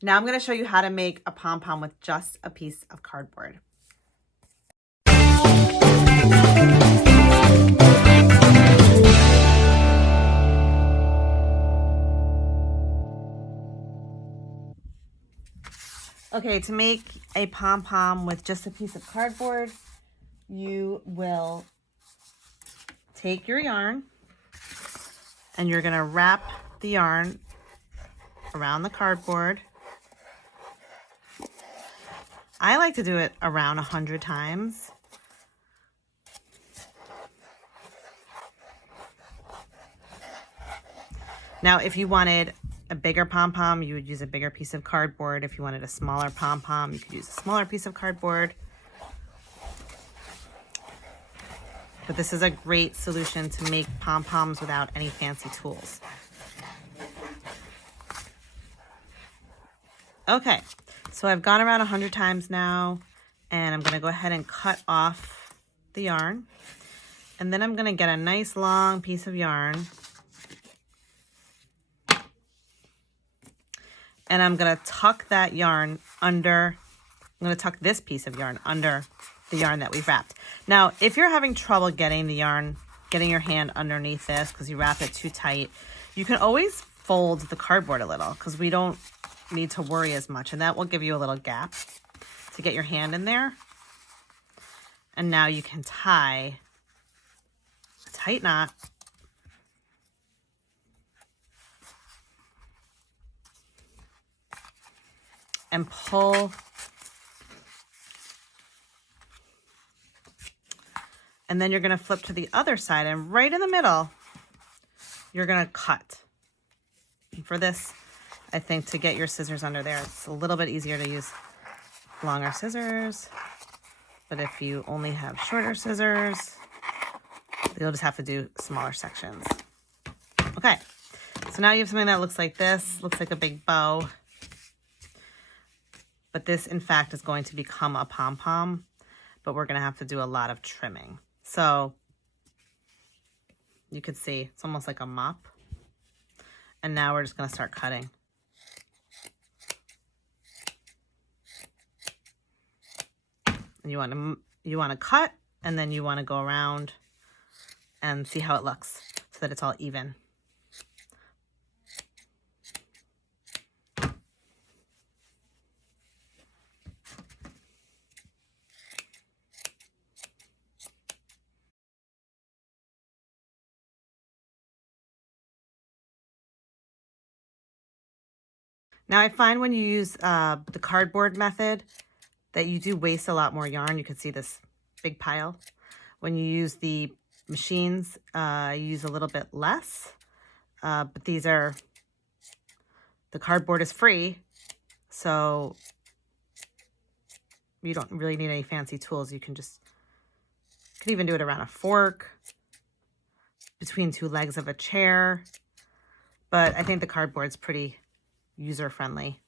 Now I'm going to show you how to make a pom-pom with just a piece of cardboard. Okay, to make a pom-pom with just a piece of cardboard, you will take your yarn and you're going to wrap the yarn around the cardboard. I like to do it around 100 times. Now, if you wanted a bigger pom-pom, you would use a bigger piece of cardboard. If you wanted a smaller pom-pom, you could use a smaller piece of cardboard. But this is a great solution to make pom-poms without any fancy tools. Okay, so I've gone around 100 times now, and I'm gonna go ahead and cut off the yarn. And then I'm gonna get a nice long piece of yarn, and I'm gonna tuck that yarn under, I'm gonna tuck this piece of yarn under the yarn that we've wrapped. Now, if you're having trouble getting the yarn, getting your hand underneath this because you wrap it too tight, you can always fold the cardboard a little because we don't need to worry as much, and that will give you a little gap to get your hand in there. And now you can tie a tight knot and pull, and then you're going to flip to the other side, and right in the middle you're going to cut. And for this, I think to get your scissors under there, it's a little bit easier to use longer scissors, but if you only have shorter scissors, you'll just have to do smaller sections. Okay, so now you have something that looks like this, looks like a big bow. But this, in fact, is going to become a pom-pom, but we're going to have to do a lot of trimming. So you can see it's almost like a mop. And now we're just going to start cutting. And you want to cut, and then you want to go around and see how it looks so that it's all even. Now I find when you use the cardboard method that you do waste a lot more yarn. You can see this big pile. When you use the machines, you use a little bit less, but the cardboard is free, so you don't really need any fancy tools. You can even do it around a fork, between two legs of a chair, but I think the cardboard's pretty user-friendly.